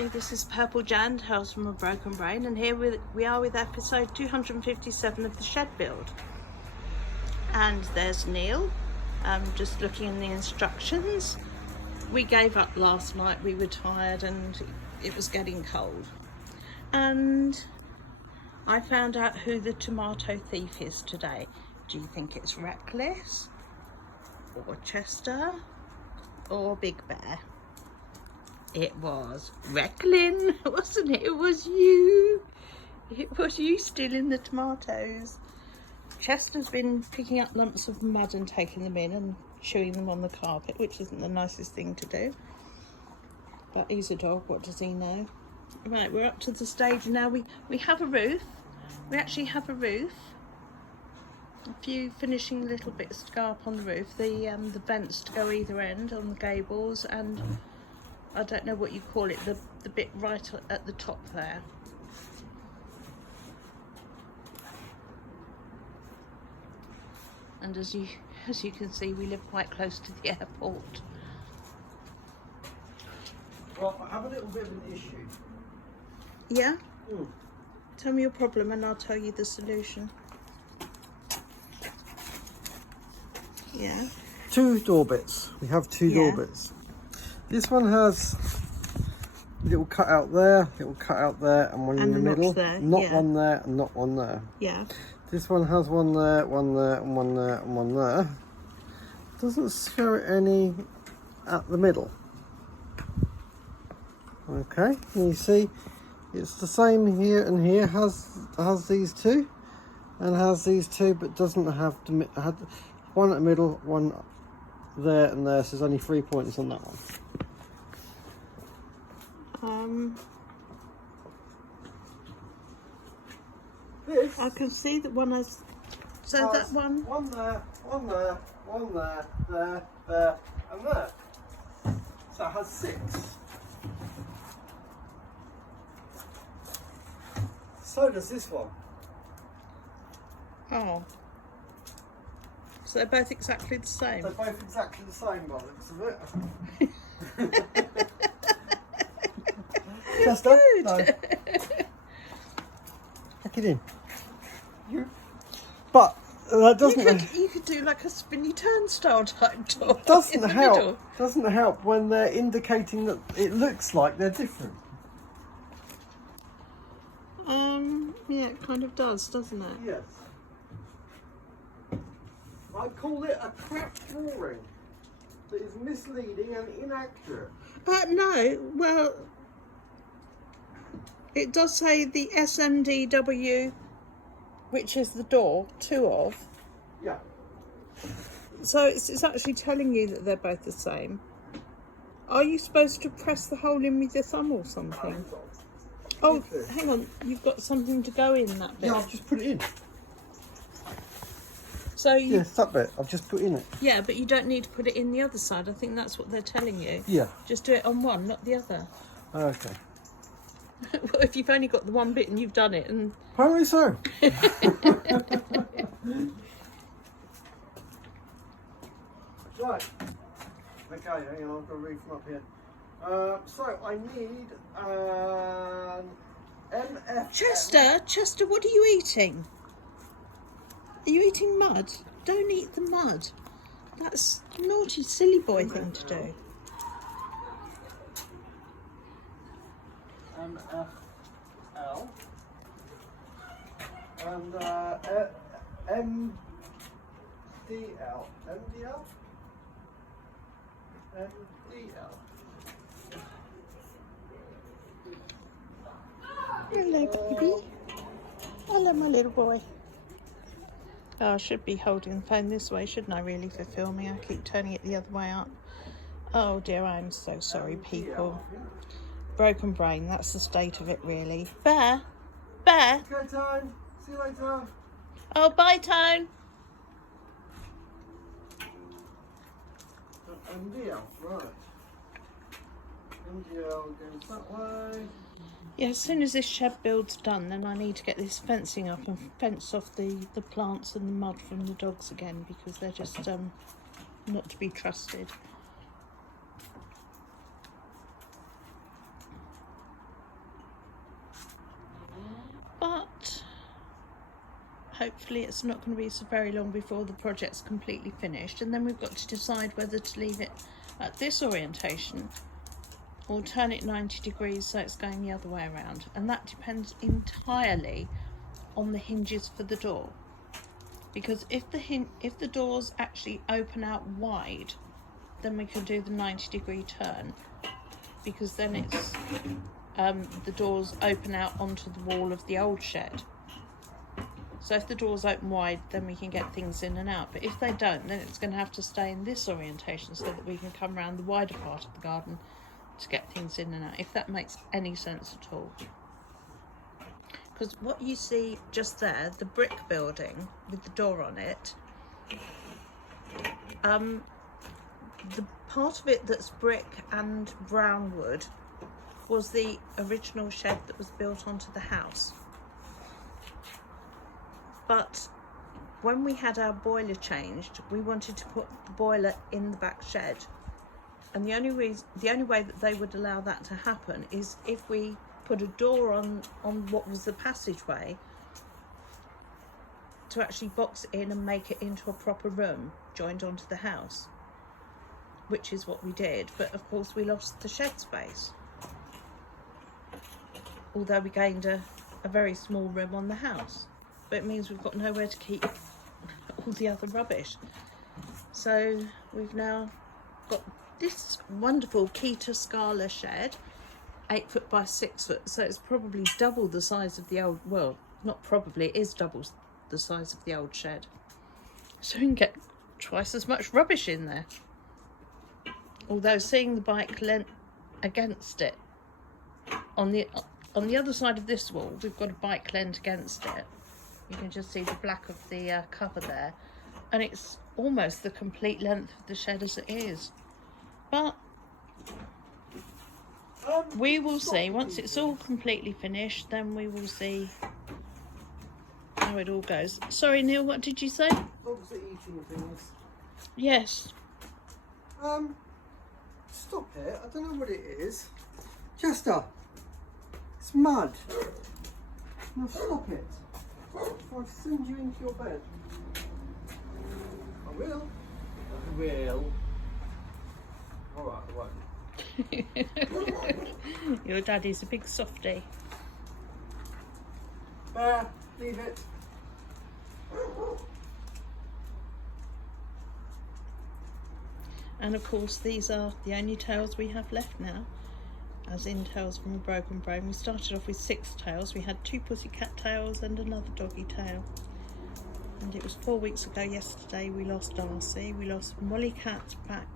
Hi, this is Purple Jan, Tales from a Broken Brain, and here we are with episode 257 of the shed build. And there's Neil, just looking in the instructions. We gave up last night, we were tired and it was getting cold. And I found out who the tomato thief is today. Do you think it's Reckless, or Chester, or Big Bear? It was Recklin, wasn't it? It was you. It was you stealing the tomatoes. Chester's been picking up lumps of mud and taking them in and chewing them on the carpet, which isn't the nicest thing to do. But he's a dog, what does he know? Right, we're up to the stage now. We have a roof. We actually have a roof. A few finishing little bits to go up on the roof. The vents to go either end on the gables, and I don't know what you call it, the bit right at the top there. And as you can see, we live quite close to the airport. Well, I have a little bit of an issue. Yeah? Tell me your problem and I'll tell you the solution. Yeah? Two door bits. We have two door bits. This one has a little cut out there, little cut out there, and one in the middle. Not one there and not one there. Yeah. This one has one there, one there, and one there, and one there. Doesn't show any at the middle. Okay, and you see it's the same here and here. Has these two and has these two, but doesn't have one at the middle, one there and there. So there's only 3 points on that one. This I can see that one has. So that one. One there, one there, one there, there, and there. So it has 6. So does this one. Oh. So they're both exactly the same. They're both exactly the same by the looks of it. Chester? Good. No. Tuck it in. But that doesn't. You could do like a spinny turnstile type door. Doesn't help. Doesn't help when they're indicating that it looks like they're different. Yeah, it kind of does, doesn't it? Yes. I call it a crap drawing that is misleading and inaccurate. No, well, it does say the SMDW, which is the door, 2 of. Yeah. So it's actually telling you that they're both the same. Are you supposed to press the hole in with your thumb or something? Oh, hang on, you've got something to go in that bit. Yeah, I've just put it in. So Yes, that bit, I've just put in it. Yeah, but you don't need to put it in the other side. I think that's what they're telling you. Yeah. Just do it on one, not the other. Okay. Well, if you've only got the one bit and you've done it, and Apparently so. Right. Okay, hang on, I've got to read from up here. So I need an MF. Chester, what are you eating? Are you eating mud? Don't eat the mud. That's a naughty, silly boy thing to do. MFL and MDL. MDL? MDL. Hello, baby. Hello, my little boy. Oh, I should be holding the phone this way, shouldn't I, really, for filming? I keep turning it the other way up. Oh dear, I'm so sorry, people. Broken brain, that's the state of it, really. Bear? Bear? Okay, Tone. See you later. Oh, bye, Tone. MDL, right. MDL goes that way. Yeah, as soon as this shed build's done, then I need to get this fencing up and fence off the plants and the mud from the dogs again, because they're just not to be trusted. hopefully it's not going to be so very long before the project's completely finished, and then we've got to decide whether to leave it at this orientation or turn it 90 degrees so it's going the other way around, and that depends entirely on the hinges for the door. Because if the doors actually open out wide, then we can do the 90-degree turn, because then it's the doors open out onto the wall of the old shed. So if the doors open wide, then we can get things in and out. But if they don't, then it's going to have to stay in this orientation so that we can come around the wider part of the garden to get things in and out, if that makes any sense at all. Because what you see just there, the brick building with the door on it, the part of it that's brick and brown wood was the original shed that was built onto the house. But when we had our boiler changed, we wanted to put the boiler in the back shed. And the only way that they would allow that to happen is if we put a door on what was the passageway to actually box it in and make it into a proper room joined onto the house, which is what we did. But of course we lost the shed space, although we gained a very small room on the house. But it means we've got nowhere to keep all the other rubbish. So we've now got this wonderful Keter Scala shed, 8 foot by 6 foot, so it's probably double the size of the old, well, not probably, it is double the size of the old shed. So we can get twice as much rubbish in there. Although seeing the bike lent against it, on the other side of this wall, we've got a bike lent against it. You can just see the black of the cover there, and it's almost the complete length of the shed as it is. But we will see. Once it's all completely finished, then we will see how it all goes. Sorry, Neil, what did you say? Dogs are eating things. Yes. Stop it. I don't know what it is. Chester, it's mud. Now stop it. I'll send you into your bed. I will. I will. Alright, I won't. Your daddy's a big softie. Bear, leave it. And of course these are the only tails we have left now, as in Tales from a Broken Brain. We started off with 6 tails. We had 2 pussycat tails and another doggy tail. And it was 4 weeks ago yesterday we lost Darcy. We lost Molly Cat back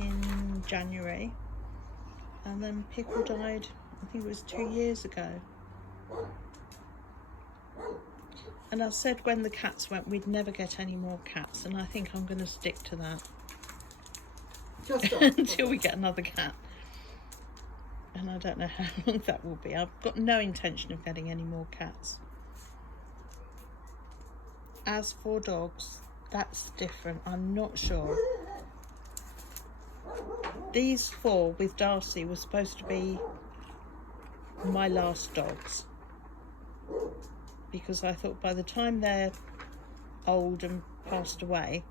in January. And then Pickle died, I think it was 2 years ago. And I said when the cats went we'd never get any more cats, and I think I'm going to stick to that. Until we get another cat. And I don't know how long that will be. I've got no intention of getting any more cats. As for dogs, that's different. I'm not sure. These 4 with Darcy were supposed to be my last dogs, because I thought by the time they're old and passed away,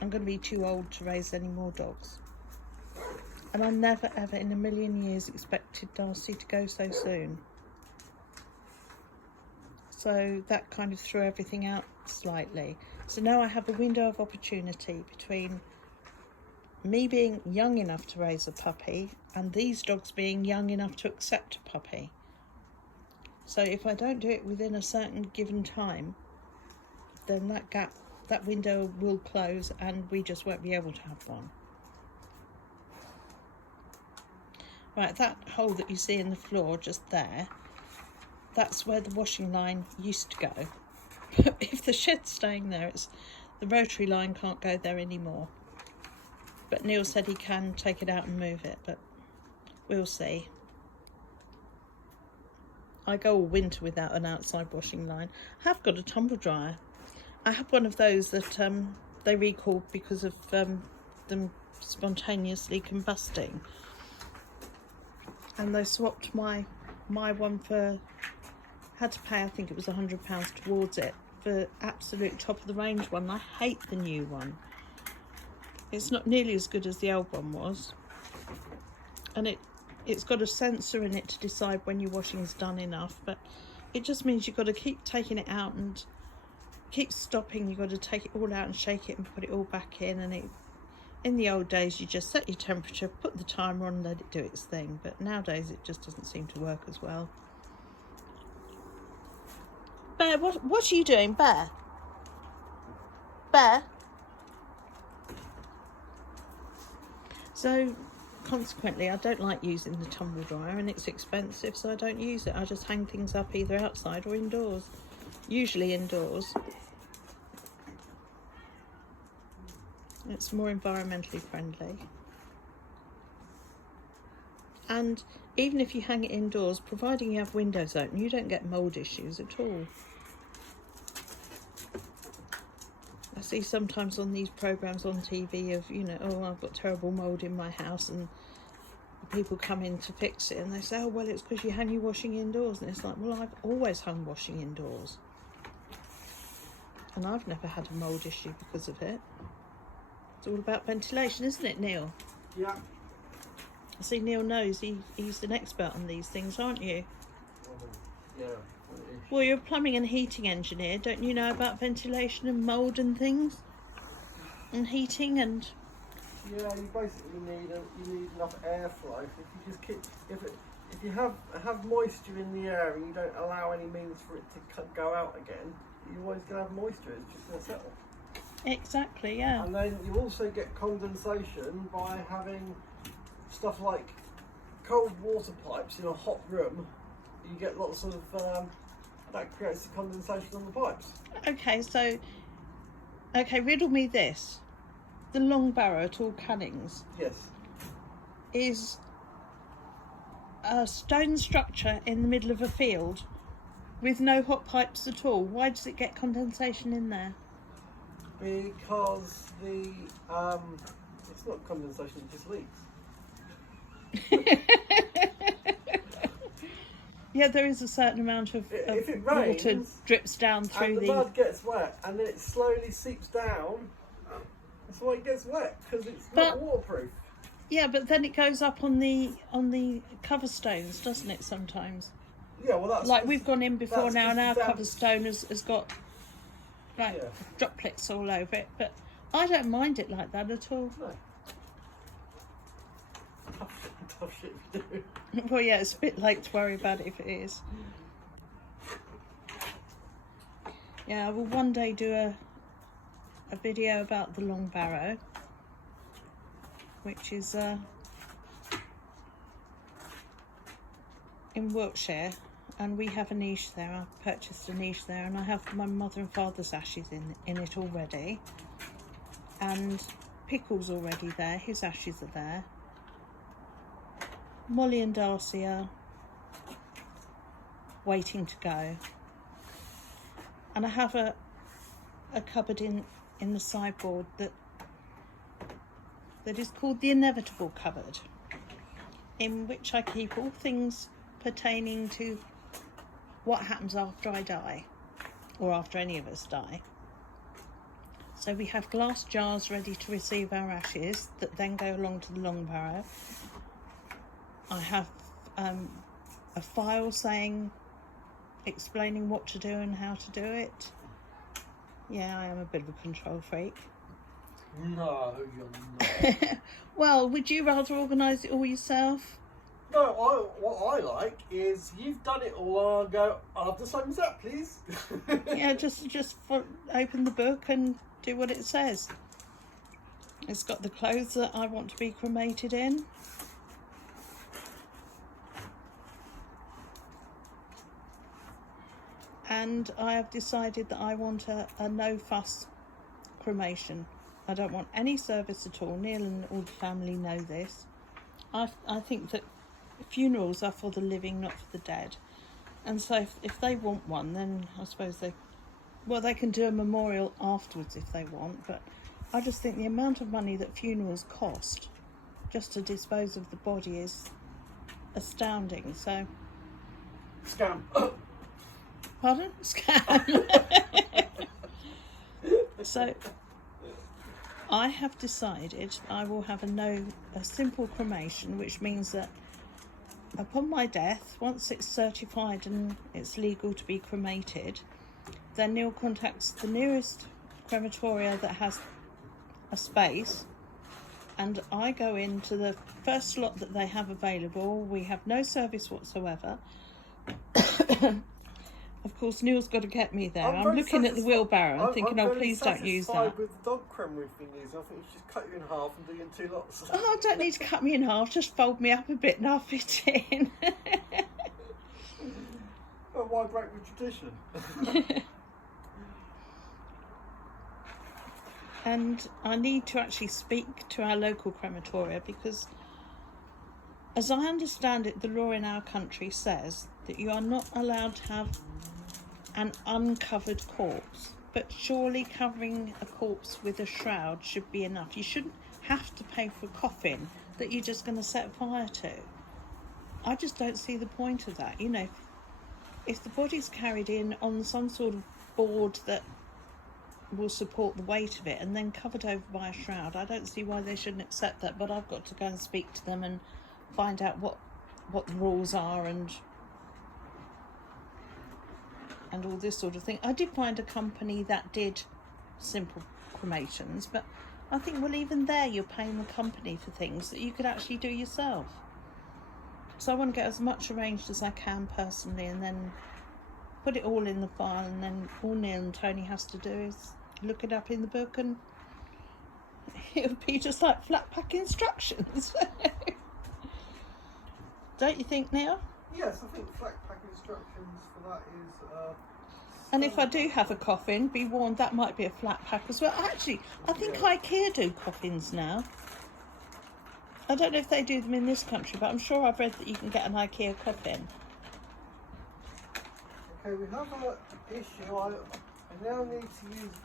I'm going to be too old to raise any more dogs. And I never ever in a million years expected Darcy to go so soon. So that kind of threw everything out slightly. So now I have a window of opportunity between me being young enough to raise a puppy and these dogs being young enough to accept a puppy. So if I don't do it within a certain given time, then that window will close and we just won't be able to have one. Right, that hole that you see in the floor just there, that's where the washing line used to go. But if the shed's staying there, the rotary line can't go there anymore. But Neil said he can take it out and move it, but we'll see. I go all winter without an outside washing line. I have got a tumble dryer. I have one of those that they recalled because of them spontaneously combusting. And they swapped my one for, had to pay, I think it was £100 towards it, the absolute top of the range one. I hate the new one. It's not nearly as good as the old one was, and it's got a sensor in it to decide when your washing is done enough, but it just means you've got to keep taking it out and keep stopping. You've got to take it all out and shake it and put it all back in. And in the old days, you just set your temperature, put the timer on, and let it do its thing. But nowadays, it just doesn't seem to work as well. Bear, what are you doing, Bear? Bear? So, consequently, I don't like using the tumble dryer, and it's expensive, so I don't use it. I just hang things up either outside or indoors. Usually indoors. It's more environmentally friendly. And even if you hang it indoors, providing you have windows open, you don't get mould issues at all. I see sometimes on these programmes on TV of, you know, oh, I've got terrible mould in my house, and people come in to fix it, and they say, oh, well, it's because you hang your washing indoors. And it's like, well, I've always hung washing indoors. And I've never had a mould issue because of it. It's all about ventilation, isn't it, Neil? Yeah. I see Neil knows. He's an expert on these things, aren't you? Yeah. Well, you're a plumbing and heating engineer. Don't you know about ventilation and mould and things? And heating and... Yeah, you basically need enough airflow. If you just keep... If you have moisture in the air and you don't allow any means for it to go out again, you're always going to have moisture. It's just going to settle. Exactly, yeah. And then you also get condensation by having stuff like cold water pipes in a hot room. You get lots of that creates the condensation on the pipes. Okay, riddle me this. The long barrow at all Cannings Yes. is a stone structure in the middle of a field with no hot pipes at all. Why does it get condensation in there? Because the it's not condensation, it just leaks. Yeah, there is a certain amount of If it rains, water drips down through and the mud gets wet and then it slowly seeps down, that's why it gets wet, because it's not waterproof. Yeah, but then it goes up on the cover stones, doesn't it, sometimes? Yeah, well that's... Like we've gone in before now and our damp. cover stone has got droplets all over it, but I don't mind it like that at all. No. Tough shit to do. Well, yeah, it's a bit late to worry about it if it is. Yeah, I will one day do a video about the Long Barrow, which is in Wiltshire, and we have a niche there. I've purchased a niche there, and I have my mother and father's ashes in it already, and Pickle's already there, his ashes are there. Molly and Darcy are waiting to go, and I have a cupboard in the sideboard that is called the Inevitable Cupboard, in which I keep all things pertaining to what happens after I die, or after any of us die. So we have glass jars ready to receive our ashes that then go along to the Long Barrow. I have a file explaining what to do and how to do it. Yeah, I am a bit of a control freak. No, you're not. Well, would you rather organise it all yourself? No, what I like is you've done it all, and I go, I'll have the same set, please. Yeah, just open the book and do what it says. It's got the clothes that I want to be cremated in. And I have decided that I want a no-fuss cremation. I don't want any service at all. Neil and all the family know this. I think that funerals are for the living, not for the dead. And so if they want one, then I suppose they can do a memorial afterwards if they want. But I just think the amount of money that funerals cost just to dispose of the body is astounding. So... Scam. Pardon? Scam. So I have decided I will have a simple cremation, which means that upon my death, once it's certified and it's legal to be cremated, then Neil contacts the nearest crematoria that has a space, and I go into the first slot that they have available. We have no service whatsoever. Of course, Neil's got to get me there. I'm looking at the wheelbarrow and thinking, oh, please don't use that. I'm very satisfied with the dog crematory thing is. I think you should cut you in half and do you in 2 lots. Oh, I don't need to cut me in half, just fold me up a bit and I'll fit in. Well, why break the tradition? And I need to actually speak to our local crematoria because, as I understand it, the law in our country says that you are not allowed to have an uncovered corpse, but surely covering a corpse with a shroud should be enough. You shouldn't have to pay for a coffin that you're just going to set fire to. I just don't see the point of that. You know, if the body's carried in on some sort of board that will support the weight of it and then covered over by a shroud, I don't see why they shouldn't accept that. But I've got to go and speak to them and find out what the rules are and all this sort of thing. I did find a company that did simple cremations, but I think, well, even there you're paying the company for things that you could actually do yourself. So I want to get as much arranged as I can personally and then put it all in the file, and then all Neil and Tony has to do is look it up in the book and it'll be just like flat pack instructions. Don't you think, Neil? Yes, I think flat pack instructions for that is... and if I do have a coffin, be warned that might be a flat pack as well. Actually, I think IKEA do coffins now. I don't know if they do them in this country, but I'm sure I've read that you can get an IKEA coffin. Okay, we have an issue. I now need to use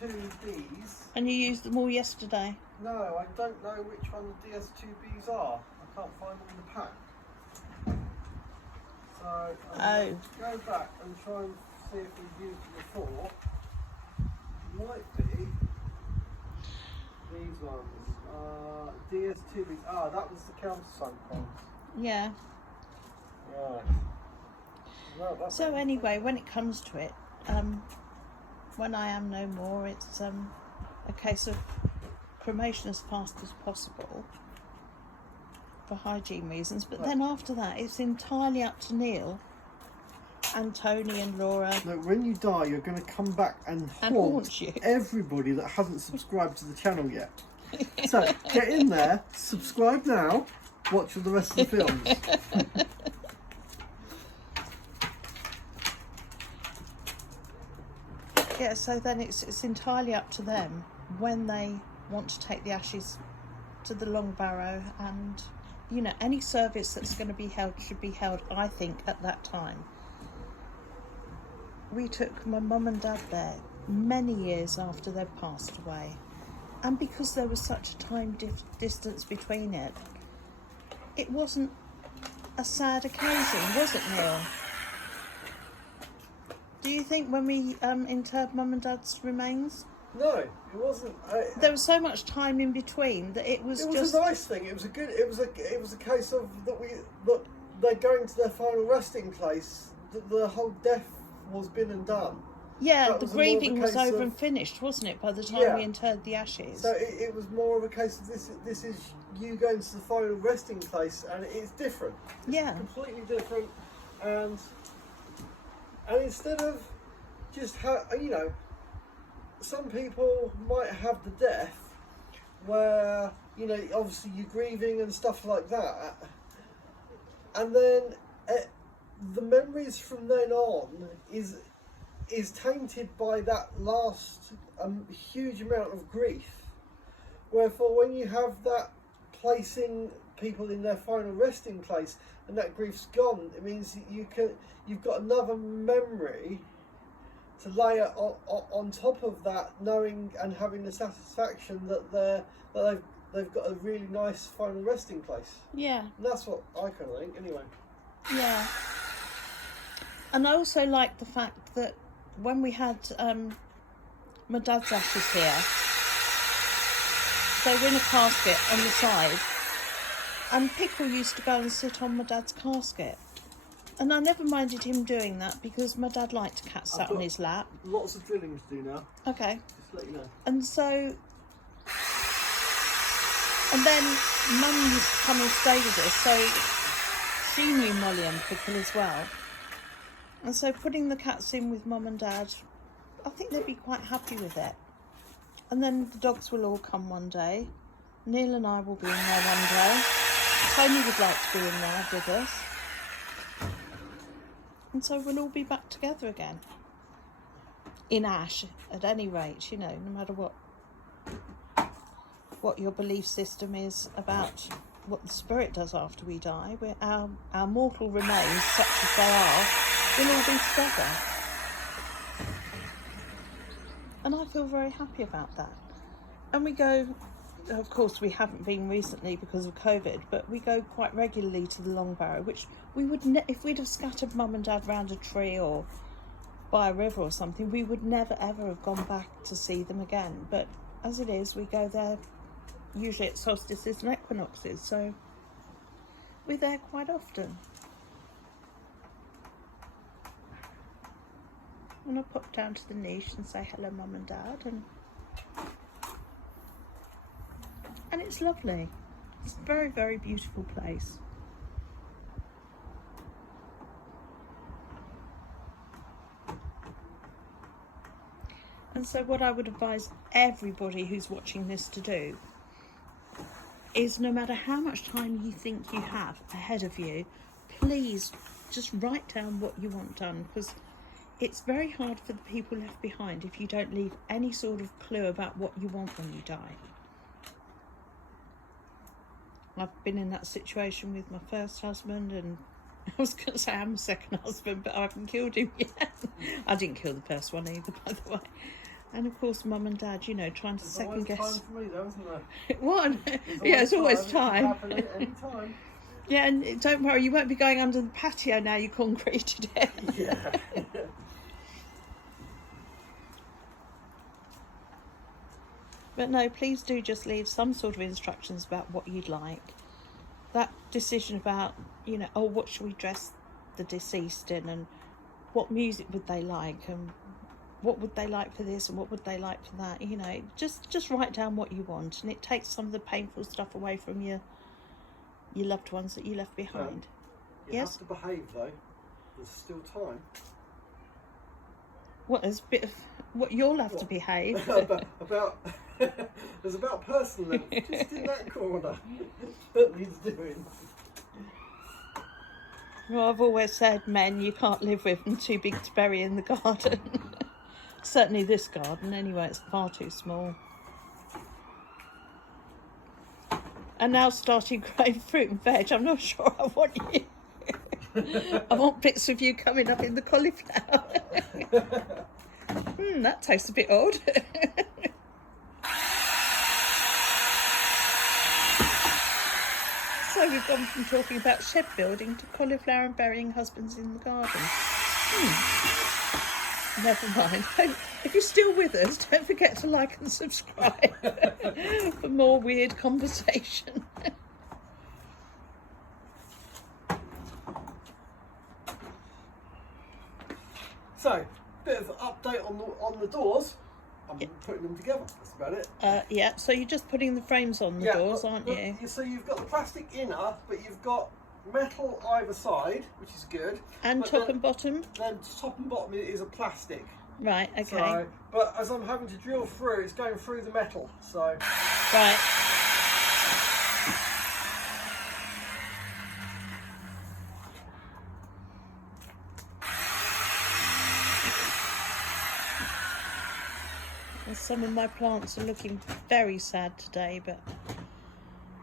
DS2Bs. And you used them all yesterday? No, I don't know which one the DS2Bs are. I can't find them in the pack. So I'm going to go back and try and see if we've used them before. Might be these ones. DS2Bs. That was the countersunk ones. Yeah. Right. Well, So anyway, when it comes to it, when I am no more, it's a case of cremation as fast as possible for hygiene reasons. But then after that, it's entirely up to Neil and Tony and Laura. No, when you die, you're going to come back and haunt you. Everybody that hasn't subscribed to the channel yet. So get in there, subscribe now, watch all the rest of the films. Yeah, so then it's entirely up to them when they want to take the ashes to the long barrow, and you know, any service that's going to be held should be held, I think, at that time. We took my mum and dad there many years after they'd passed away, and because there was such a time distance between it, it wasn't a sad occasion, was it, Neil? Do you think when we interred Mum and Dad's remains? No, it wasn't. There was so much time in between that it was just a nice thing. It was a good. It was a case of that they're going to their final resting place. The whole death was been and done. Yeah, the grieving was over and finished, wasn't it? By the time we interred the ashes. So it was more of a case of this is you going to the final resting place, and it's different. It's completely different, and instead of just some people might have the death where obviously you're grieving and stuff like that, and then the memories from then on is tainted by that last huge amount of grief. Wherefore, when you have that placing people in their final resting place and that grief's gone, it means you've got another memory to layer on top of that, knowing and having the satisfaction that they've got a really nice final resting place. Yeah. And that's what I kind of think, anyway. Yeah. And I also like the fact that when we had my dad's ashes here, they were in a casket on the side, and Pickle used to go and sit on my dad's casket. And I never minded him doing that because my dad liked a cat sat on his lap. Lots of drilling to do now. Okay. Just to let you know. And so, and then Mum used to come and stay with us, so she knew Molly and Pickle as well. And so putting the cats in with Mum and Dad, I think they'd be quite happy with it. And then the dogs will all come one day. Neil and I will be in there one day. Tony would like to be in there with us. And so we'll all be back together again. In ash, at any rate, you know, no matter what your belief system is about what the spirit does after we die. Our mortal remains, such as they are, will all be together. And I feel very happy about that. And we go, of course we haven't been recently because of COVID, but we go quite regularly to the Long Barrow, which we would if we'd have scattered Mum and Dad round a tree or by a river or something, we would never ever have gone back to see them again. But as it is, we go there usually at solstices and equinoxes, so we're there quite often. And I pop down to the niche and say hello Mum and Dad, and it's lovely. It's a very, very beautiful place. And so what I would advise everybody who's watching this to do is, no matter how much time you think you have ahead of you, please just write down what you want done, because it's very hard for the people left behind if you don't leave any sort of clue about what you want when you die. I've been in that situation with my first husband, and I was going to say I'm a second husband, but I haven't killed him yet. I didn't kill the first one either, by the way. And of course, Mum and Dad, you know, trying to second guess. There's always time for me, though, isn't there? What? Yeah, it's always time. It can happen at any time. Yeah, and don't worry, you won't be going under the patio now you concreted it. Yeah. But no, please do just leave some sort of instructions about what you'd like. That decision about, you know, oh, what should we dress the deceased in, and what music would they like, and what would they like for this, and what would they like for that, you know, just write down what you want, and it takes some of the painful stuff away from your loved ones that you left behind. You Yes? have to behave, though. There's still time. What, there's a bit of, what, you'll have to behave. about there's about personal length just in that corner that needs doing. Well, I've always said men you can't live with and too big to bury in the garden. Certainly this garden, anyway, it's far too small. And now starting growing fruit and veg, I'm not sure I want you. I want bits of you coming up in the cauliflower. That tastes a bit odd. So we've gone from talking about shed building to cauliflower and burying husbands in the garden. Never mind. If you're still with us, don't forget to like and subscribe for more weird conversation. So, bit of an update on the doors. I'm putting them together. That's about it. Yeah, so you're just putting the frames on the doors, aren't you? So you've got the plastic inner, but you've got metal either side, which is good. And top and bottom? Then top and bottom is a plastic. Right, okay. So, but as I'm having to drill through, it's going through the metal. So. Right. And some of my plants are looking very sad today, but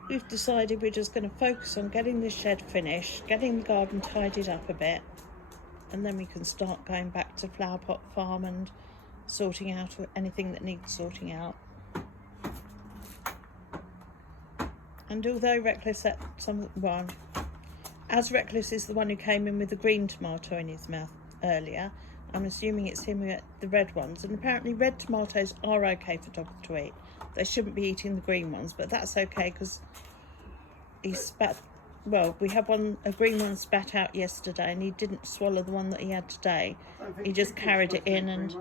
we've decided we're just going to focus on getting this shed finished, getting the garden tidied up a bit, and then we can start going back to Flower Pot Farm and sorting out anything that needs sorting out. And although Reckless at as Reckless is the one who came in with the green tomato in his mouth earlier, I'm assuming it's him who ate the red ones. And apparently red tomatoes are okay for dogs to eat. They shouldn't be eating the green ones, but that's okay because he spat... Well, we had a green one spat out yesterday, and he didn't swallow the one that he had today. He just carried it in and...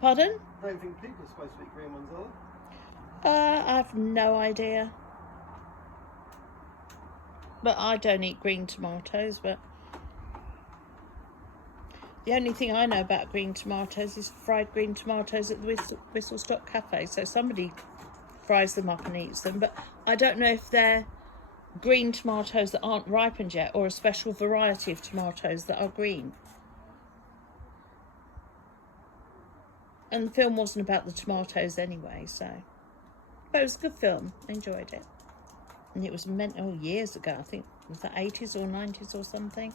Pardon? I don't think people are supposed to eat green ones, are they? I have no idea. But I don't eat green tomatoes, but... The only thing I know about green tomatoes is fried green tomatoes at the Whistle Stop Cafe. So somebody fries them up and eats them. But I don't know if they're green tomatoes that aren't ripened yet or a special variety of tomatoes that are green. And the film wasn't about the tomatoes anyway, so... But it was a good film. I enjoyed it. And it was meant, years ago, I think. Was that 80s or 90s or something?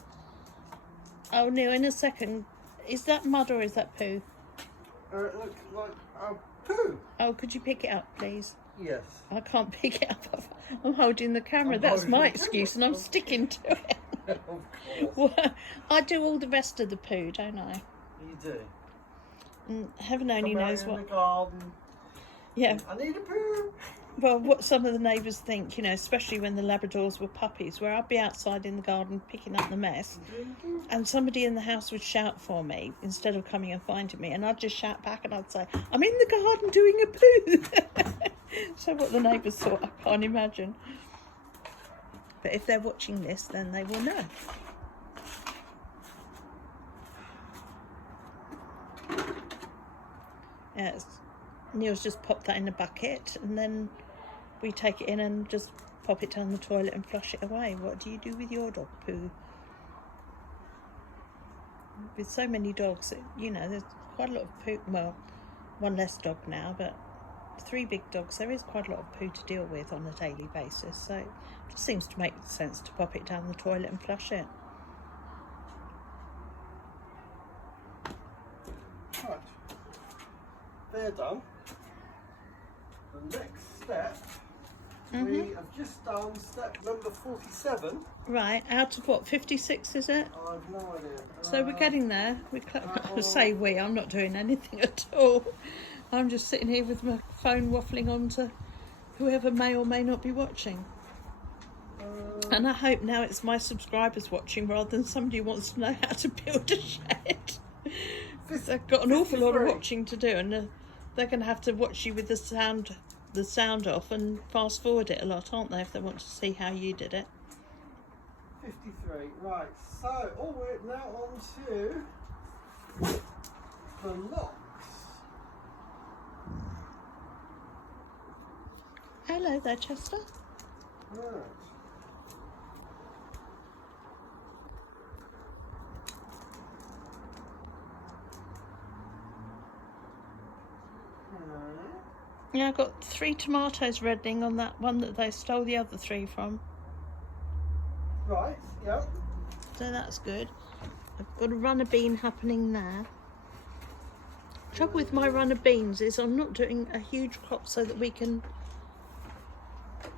Oh, Neil, in a second, is that mud or is that poo? It looks like poo. Oh, could you pick it up, please? Yes. I can't pick it up. I'm holding the camera. That's my excuse, and I'm sticking to it. Of course. Well, I do all the rest of the poo, don't I? You do. And heaven only knows what. In the garden. Yeah. I need a poo. Well, what some of the neighbours think, especially when the Labradors were puppies, where I'd be outside in the garden picking up the mess, and somebody in the house would shout for me instead of coming and finding me, and I'd just shout back and I'd say, I'm in the garden doing a poo. So what the neighbours thought, I can't imagine. But if they're watching this, then they will know. Yes. Neil's just popped that in a bucket, and then we take it in and just pop it down the toilet and flush it away. What do you do with your dog poo? With so many dogs, there's quite a lot of poo. Well, one less dog now, but 3 big dogs, there is quite a lot of poo to deal with on a daily basis. So it just seems to make sense to pop it down the toilet and flush it. Right. They're done. The next step, we have just done step number 47. Right, out of what, 56 is it? I have no idea. So we're getting there. Say we, I'm not doing anything at all. I'm just sitting here with my phone waffling on to whoever may or may not be watching. And I hope now it's my subscribers watching rather than somebody who wants to know how to build a shed. Because they've got an awful lot of watching to do, and they're going to have to watch you with the sound off and fast forward it a lot, aren't they, if they want to see how you did it. 53, right, so we're now on to the locks. Hello there, Chester. Right. Yeah, I got 3 tomatoes reddening on that one that they stole the other 3 from. Right, yep. So that's good. I've got a runner bean happening there. Trouble with my runner beans is I'm not doing a huge crop so that we can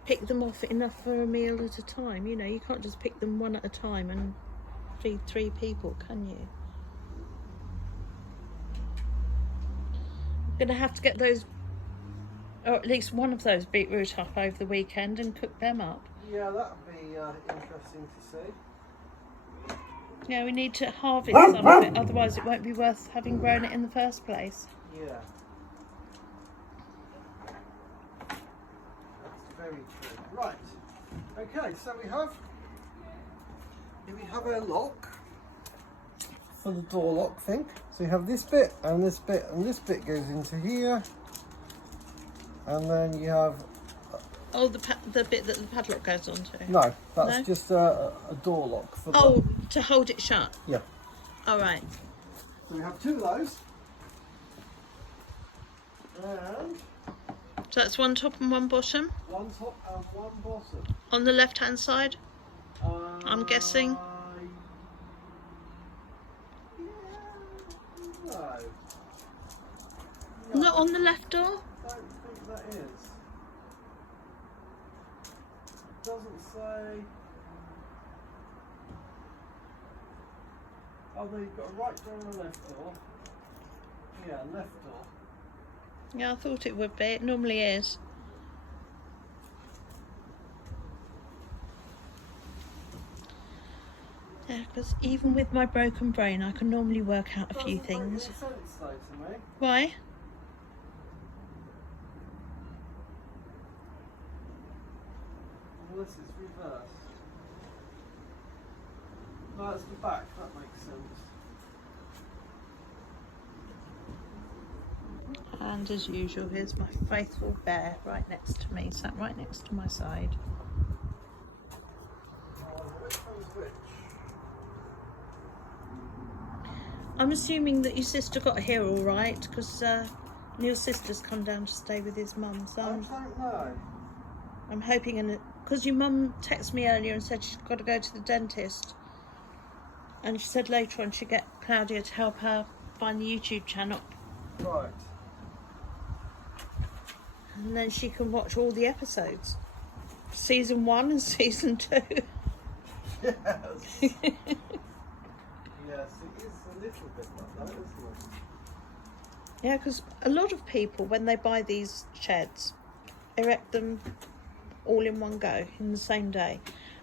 pick them off enough for a meal at a time. You can't just pick them one at a time and feed 3 people, can you? I'm going to have to get those, or at least one of those beetroot up over the weekend and cook them up. Yeah, that would be interesting to see. Yeah, we need to harvest some of it, otherwise it won't be worth having grown it in the first place. Yeah. That's very true. Right. Okay, so we have our lock for the door lock thing. So you have this bit and this bit, and this bit goes into here. And then you have... Oh, the bit that the padlock goes onto? No, that's just a door lock. For to hold it shut? Yeah. All right. So we have 2 of those. And... So that's 1 top and 1 bottom? 1 top and 1 bottom. On the left-hand side? I'm guessing? No. Not on the left door? I don't think that is. It doesn't say. Oh, no, you've got a right door and a left door. Yeah, left door. Yeah, I thought it would be. It normally is. Yeah, because even with my broken brain, I can normally work out a few things. Doesn't make any sense though to me. Why? Unless it's reversed. No, it's the back, that makes sense. And as usual, here's my faithful bear right next to me, sat right next to my side. Which one's which? I'm assuming that your sister got here all right, because Neil's sister's come down to stay with his mum. So I don't know. I'm hoping, because your mum texted me earlier and said she's got to go to the dentist, and she said later on she'd get Claudia to help her find the YouTube channel. Right. And then she can watch all the episodes. Season 1 and season 2. Yes. Yes, it is a little bit like that, isn't it? Yeah, because a lot of people, when they buy these sheds, erect them all in one go, in the same day.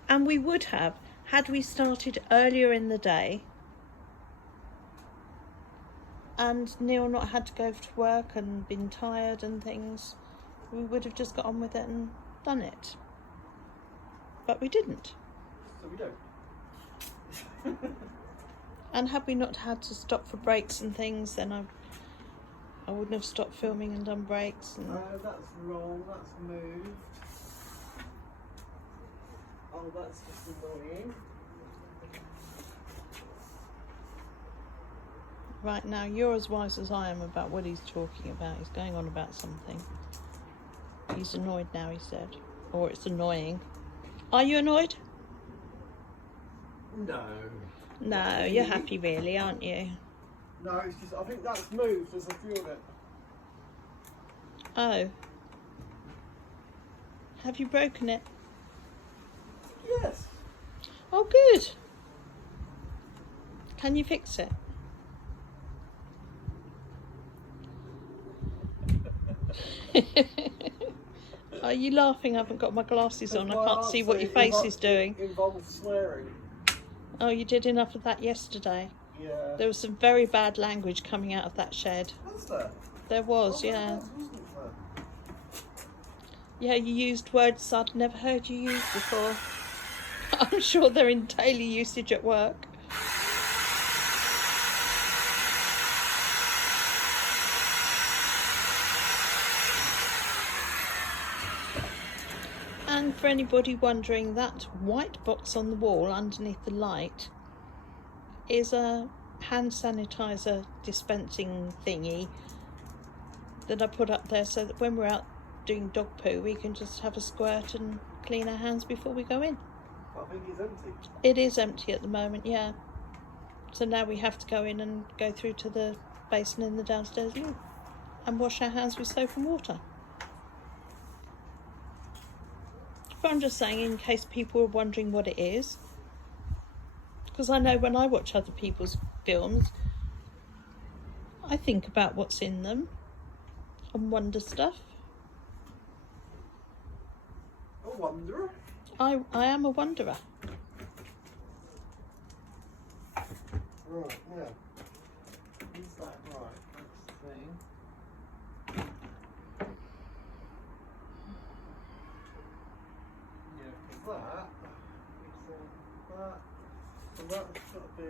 And we would have, had we started earlier in the day, and Neil not had to go to work and been tired and things, we would have just got on with it and done it. But we didn't. So we don't. And had we not had to stop for breaks and things, then I wouldn't have stopped filming and done breaks. And That's wrong, that's moved. Oh, that's just annoying. right now, you're as wise as I am about what he's talking about. He's going on about something. He's annoyed now, he said. Or it's annoying. Are you annoyed? No. No, you're happy really, aren't you? No, it's just, I think that's moved as I feel it. Oh. Have you broken it? Yes. Oh, good. Can you fix it? Are you laughing? I haven't got my glasses on. I can't see what your face is doing. Involves swearing. Oh, you did enough of that yesterday. Yeah. There was some very bad language coming out of that shed. Was there? There was, yeah. Wasn't there? Yeah, you used words I'd never heard you use before. I'm sure they're in daily usage at work. And for anybody wondering, that white box on the wall underneath the light is a hand sanitizer dispensing thingy that I put up there so that when we're out doing dog poo, we can just have a squirt and clean our hands before we go in. I think it's empty. It is empty at the moment, yeah. So now we have to go in and go through to the basin in the downstairs loo and wash our hands with soap and water. But I'm just saying, in case people are wondering what it is, because I know when I watch other people's films, I think about what's in them and wonder stuff. A wanderer? I am a wanderer. Right, yeah. Is that right? That's the thing. Yeah, because that, so that's got to be.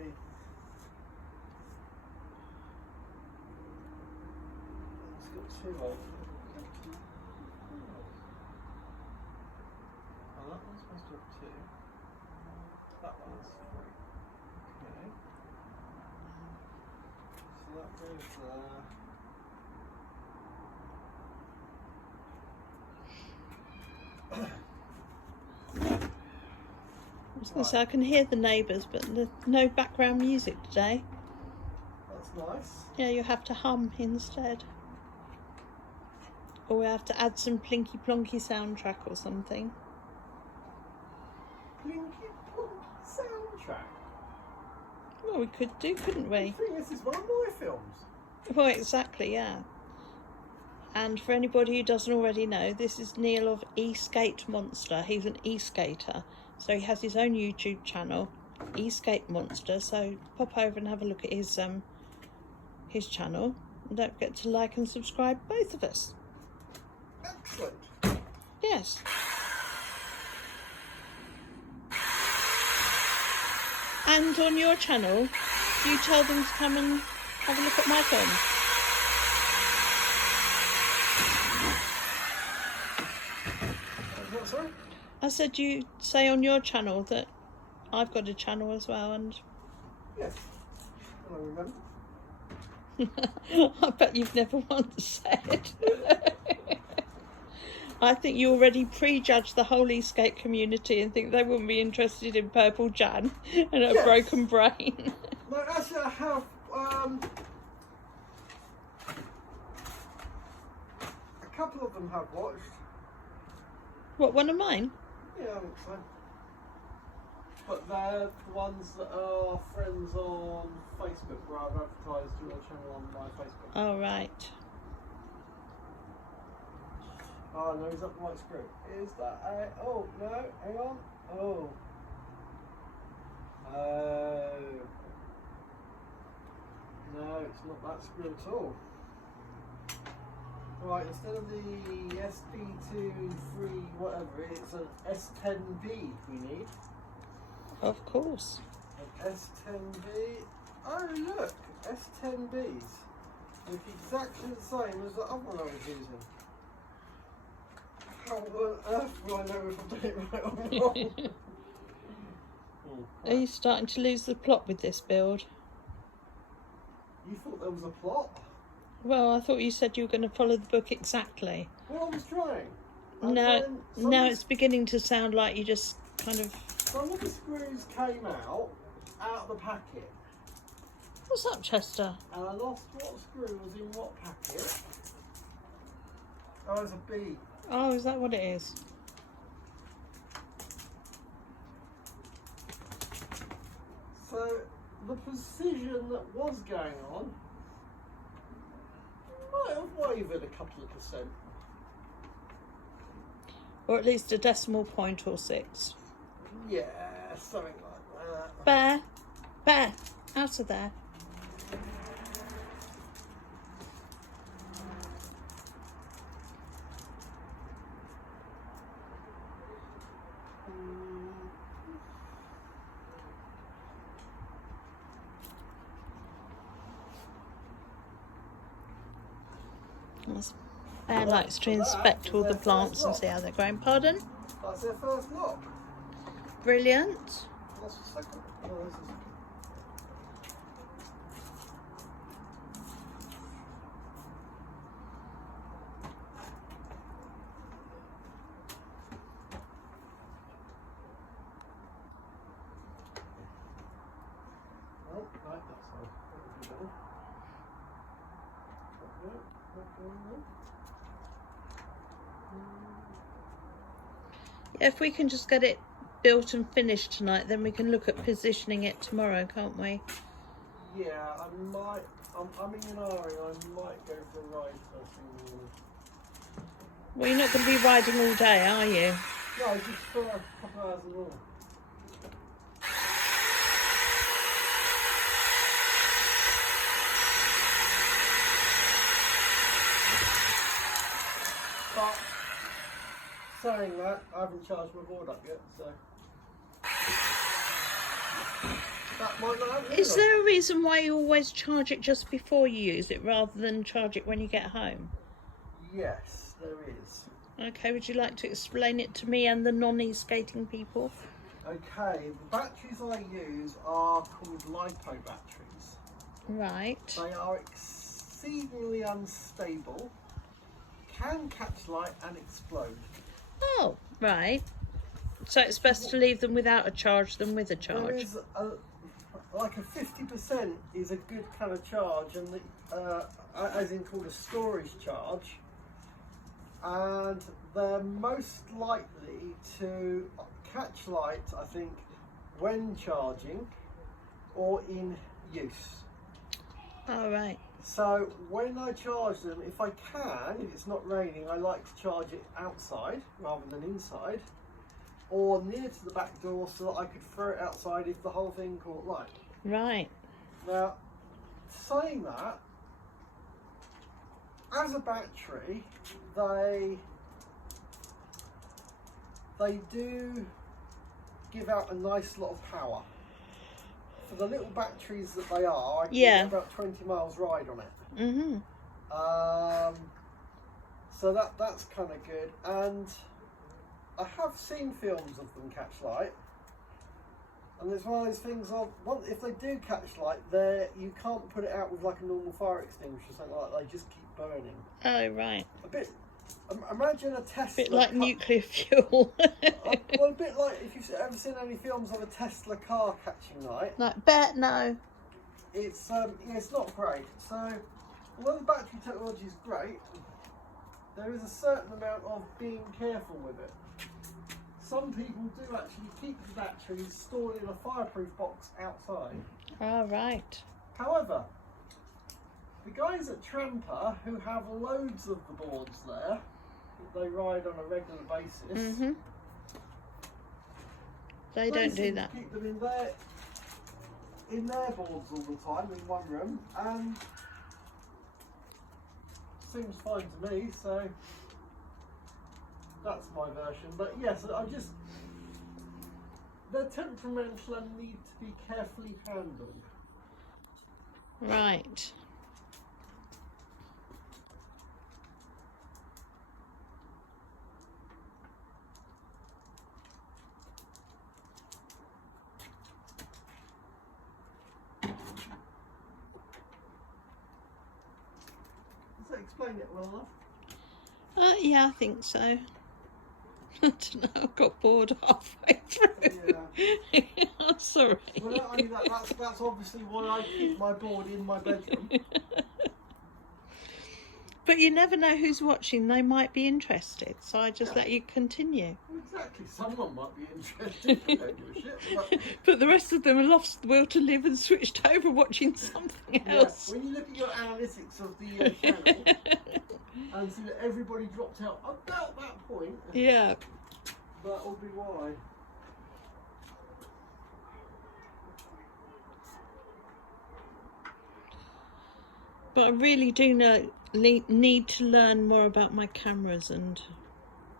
It's got two of them. Oh, that one's supposed to have two. That one has three. Okay. So that goes there. I was going to say, I can hear the neighbours, but there's no background music today. That's nice. Yeah, you have to hum instead. Or we have to add some Plinky Plonky soundtrack or something. Plinky Plonky soundtrack. Well, we could do, couldn't we? I think this is one of my films. Well, exactly, yeah. And for anybody who doesn't already know, this is Neil of E-Skate Monster. He's an e-skater, so he has his own YouTube channel, E-Skate Monster. So pop over and have a look at his channel. And don't forget to like and subscribe, both of us. Excellent. Yes. And on your channel, you tell them to come and have a look at my film. What, sorry? I said you say on your channel that I've got a channel as well, and Yes. I remember. I bet you've never once said. I think you already prejudge the whole e-skate community and think they wouldn't be interested in Purple Jan and a broken brain. No, actually I have a couple of them have watched. What, one of mine? Yeah, I think so. But they're the ones that are friends on Facebook, where I've advertised your channel on my Facebook. Oh, right. Oh no, is that the right screw? Is that a... Oh, no, hang on. Oh. No, it's not that screw at all. Right, instead of the SP23 whatever, it's an S10B we need. Of course. An S10B. Oh look, S10Bs. Look exactly the same as the other one I was using. How on earth will I know if I'm doing it right or wrong? Are you starting to lose the plot with this build? You thought there was a plot? Well, I thought you said you were going to follow the book exactly. Well, I was trying. Now it's beginning to sound like you just kind of... Some of the screws came out of the packet. What's up, Chester? And I lost what screw was in what packet. Oh, it's a B. Oh, is that what it is? So the precision that was going on might have wavered a couple of percent. Or at least a decimal point or 6. Yeah, something like that. Bear! Bear! Out of there. Bear likes to inspect all the plants and see how they're growing. Pardon? That's their first lock. Brilliant. That's the second. No, this is... Oh, right, that's how it would be done. If we can just get it built and finished tonight, then we can look at positioning it tomorrow, can't we? Yeah, I might. I'm in an hurry. I might go for a ride first thing in the morning. Well, you're not going to be riding all day, are you? No, just for a couple hours in the morning. But saying that, I haven't charged my board up yet, so that might not happen. Is there a reason why you always charge it just before you use it rather than charge it when you get home? Yes, there is. Okay, would you like to explain it to me and the non-e-skating people? Okay, the batteries I use are called LiPo batteries. Right. They are exceedingly unstable, can catch light and explode. Oh, right. So it's best to leave them without a charge than with a There charge. is like a 50% is a good kind of charge, and the, as in called a storage charge, and they're most likely to catch light, I think, when charging, or in use. All right. So when I charge them, if I can, if it's not raining, I like to charge it outside rather than inside, or near to the back door so that I could throw it outside if the whole thing caught light. Right. Now, saying that, as a battery, they do give out a nice lot of power. For the little batteries that they are, I can get about 20 miles ride on it. Mm-hmm. So that's kind of good. And I have seen films of them catch light. And it's one of those things of, if they do catch light, you can't put it out with like a normal fire extinguisher or something like that. They just keep burning. Oh, right. A bit. Imagine a Tesla. A bit like nuclear fuel. Well, a bit like if you've ever seen any films of a Tesla car catching light. Like, bet no. It's it's not great. So, although the battery technology is great, there is a certain amount of being careful with it. Some people do actually keep the batteries stored in a fireproof box outside. All right. However, the guys at Tramper who have loads of the boards there, that they ride on a regular basis, Mm-hmm. They don't do seem that. to keep them in their boards all the time in one room, and seems fine to me. So that's my version. But yes, they're temperamental and need to be carefully handled. Right. Does that explain it well enough? Yeah, I think so. I don't know, I got bored halfway through. Yeah. I'm sorry. Well, I mean, that's obviously why I keep my board in my bedroom. But you never know who's watching. They might be interested, so I just let you continue. Well, exactly. Someone might be interested. I don't give a shit. But the rest of them have lost the will to live and switched over watching something else. Yeah, when you look at your analytics of the channel and see that everybody dropped out about that point, Yeah. that will be why. But I really do need to learn more about my cameras and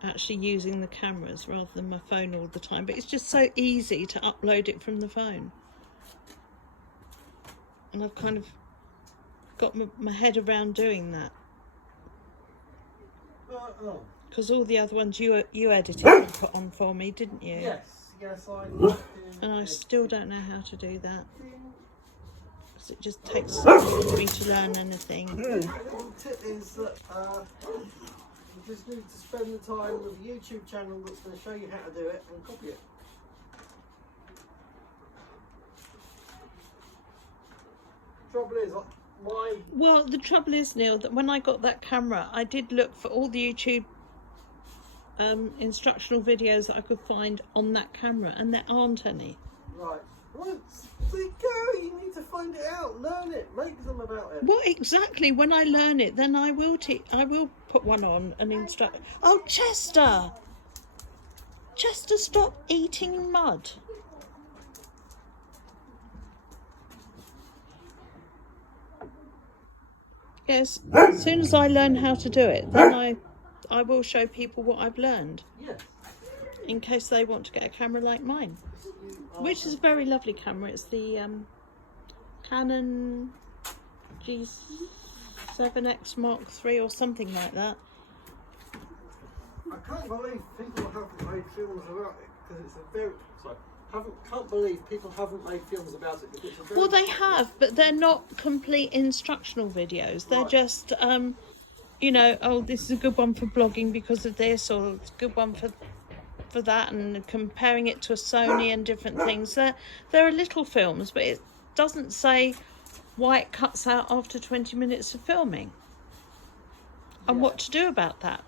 actually using the cameras rather than my phone all the time. But it's just so easy to upload it from the phone. And I've kind of got my head around doing that. Because all the other ones you edited and put on for me, didn't you? Yes, I did. And I still don't know how to do that. Because it just takes so long for me to learn anything. The little tip is that you just need to spend the time with a YouTube channel that's going to show you how to do it and copy it. Trouble is, Well, the trouble is, Neil, that when I got that camera, I did look for all the YouTube instructional videos that I could find on that camera, and there aren't any. Right. Well, there you go. You need to find it out, learn it, make them about it. What exactly? When I learn it, then I will put one on and instruct. Oh, Chester! Chester, stop eating mud. Yes, as soon as I learn how to do it, then I will show people what I've learned. Yes. In case they want to get a camera like mine. Which is a very lovely camera. It's the Canon G7X Mark III or something like that. I can't believe people haven't made films about it because it's a very... Sorry. Can't believe people haven't made films about it because it's a very... Well, they have, but they're not complete instructional videos. They're just, you know, oh, this is a good one for blogging because of this, or it's a good one for that, and comparing it to a Sony and different things. There are little films, but it doesn't say why it cuts out after 20 minutes of filming and what to do about that.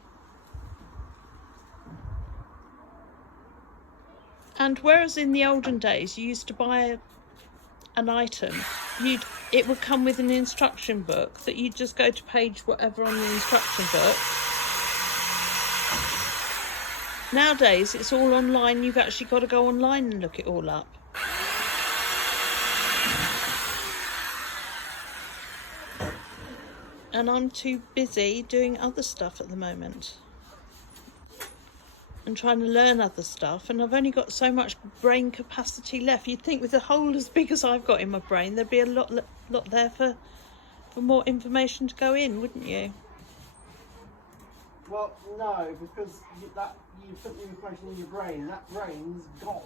And whereas in the olden days you used to buy an item, it would come with an instruction book that you'd just go to page whatever on the instruction book. Nowadays, it's all online. You've actually got to go online and look it all up. And I'm too busy doing other stuff at the moment and trying to learn other stuff, and I've only got so much brain capacity left. You'd think with a hole as big as I've got in my brain, there'd be a lot there for more information to go in, wouldn't you? Well, no, because you put the information in your brain, that brain's gone.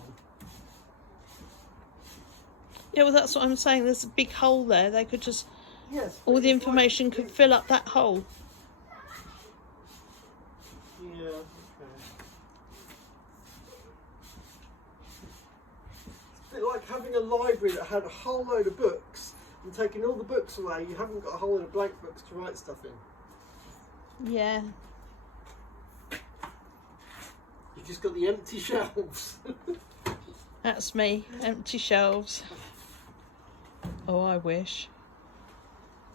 Yeah, well, that's what I'm saying. There's a big hole there. They could just, yes, all the information could fill up that hole. Yeah, okay. It's a bit like having a library that had a whole load of books and taking all the books away. You haven't got a whole load of blank books to write stuff in. Yeah. You've just got the empty shelves. That's me. Empty shelves. Oh, I wish.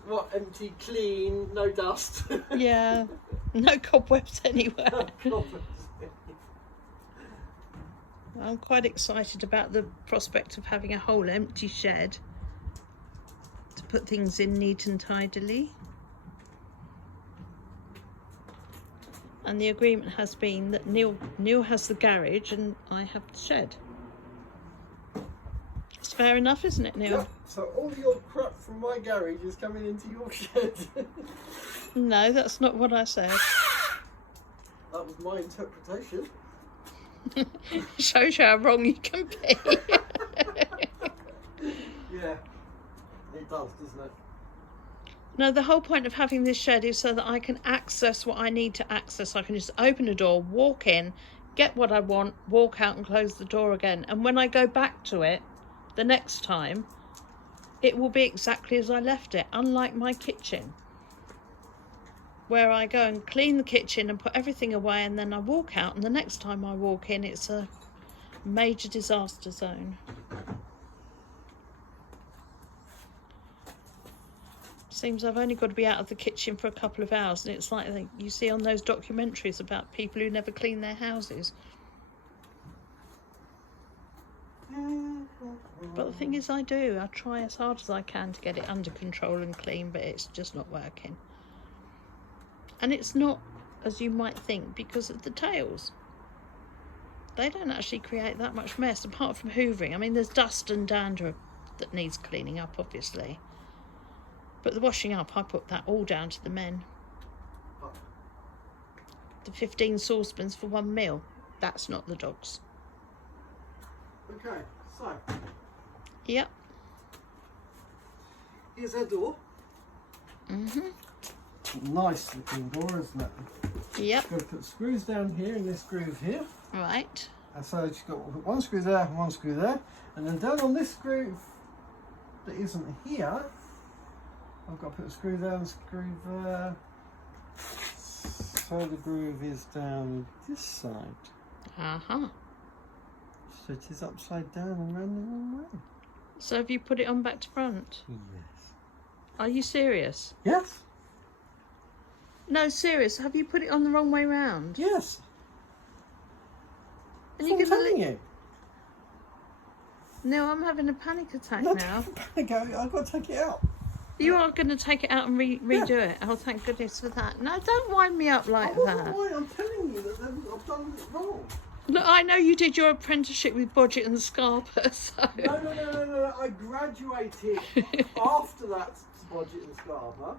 What, empty, clean, no dust? Yeah. No cobwebs anywhere. I'm quite excited about the prospect of having a whole empty shed to put things in neat and tidily. And the agreement has been that Neil has the garage and I have the shed. It's fair enough, isn't it, Neil? Yep. So all your crap from my garage is coming into your shed. No, that's not what I said. That was my interpretation. Shows you how wrong you can be. Yeah, it does, doesn't it? No, the whole point of having this shed is so that I can access what I need to access. I can just open a door, walk in, get what I want, walk out and close the door again. And when I go back to it the next time, it will be exactly as I left it, unlike my kitchen, where I go and clean the kitchen and put everything away and then I walk out, and the next time I walk in, it's a major disaster zone. Seems I've only got to be out of the kitchen for a couple of hours, and it's like you see on those documentaries about people who never clean their houses. But the thing is, I do. I try as hard as I can to get it under control and clean, but it's just not working. And it's not, as you might think, because of the tails. They don't actually create that much mess, apart from hoovering. I mean, there's dust and dander that needs cleaning up, obviously. But the washing up, I put that all down to the men. The 15 saucepans for one meal, that's not the dogs. Okay, so. Yep. Here's our door. Nice looking door, isn't it? Yep. Got to put screws down here in this groove here. Right. And so you've got one screw there and one screw there. And then down on this groove that isn't here, I've got to put a screw there and a screw there. So the groove is down this side. Uh-huh. So it is upside down and round the wrong way. So have you put it on back to front? Yes. Are you serious? Yes? No, serious. Have you put it on the wrong way round? Yes. And That's you're what I'm gonna telling you. No, I'm having a panic attack No, now. I've got to take it out. You are going to take it out and redo it. Oh, thank goodness for that. No, don't wind me up like that. I'm telling you that I've done it wrong. Look, I know you did your apprenticeship with Bodgett and Scarpa, so... No. I graduated after that to Bodgett and Scarpa.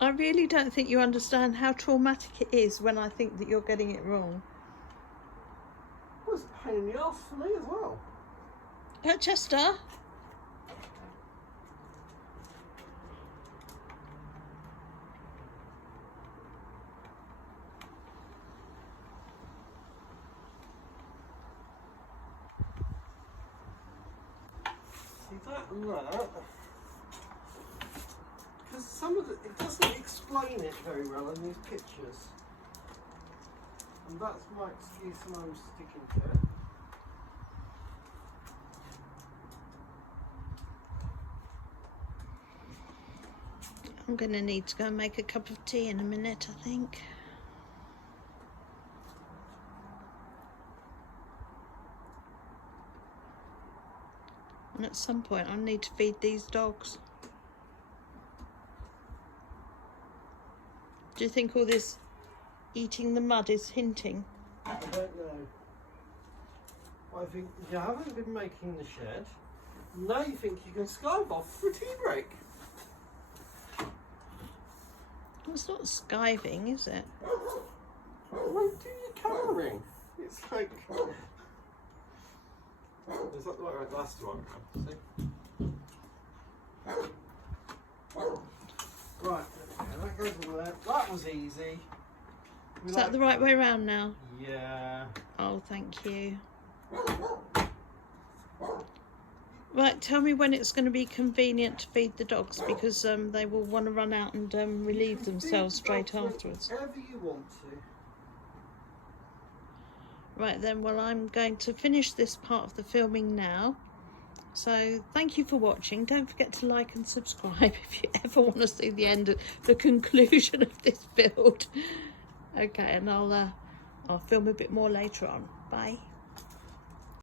I really don't think you understand how traumatic it is when I think that you're getting it wrong. It was a pain in the arse for me as well. Chester? See that and that. Because some of it doesn't explain it very well in these pictures. And that's my excuse and I'm sticking to it. I'm going to need to go and make a cup of tea in a minute, I think. And at some point I'll need to feed these dogs. Do you think all this eating the mud is hinting? I don't know. I think you haven't been making the shed. Now you think you can skive off for a tea break. It's not skiving, is it? Well, do your colouring. It's like... Is that the right glass to want now? See? Right, okay, that goes all there. That was easy. Is that the right way round now? Yeah. Oh, thank you. Right, tell me when it's going to be convenient to feed the dogs, because they will want to run out and relieve themselves straight afterwards. Whenever you want to. Right then, well, I'm going to finish this part of the filming now. So thank you for watching. Don't forget to like and subscribe if you ever want to see the end, the conclusion of this build. Okay, and I'll film a bit more later on. Bye.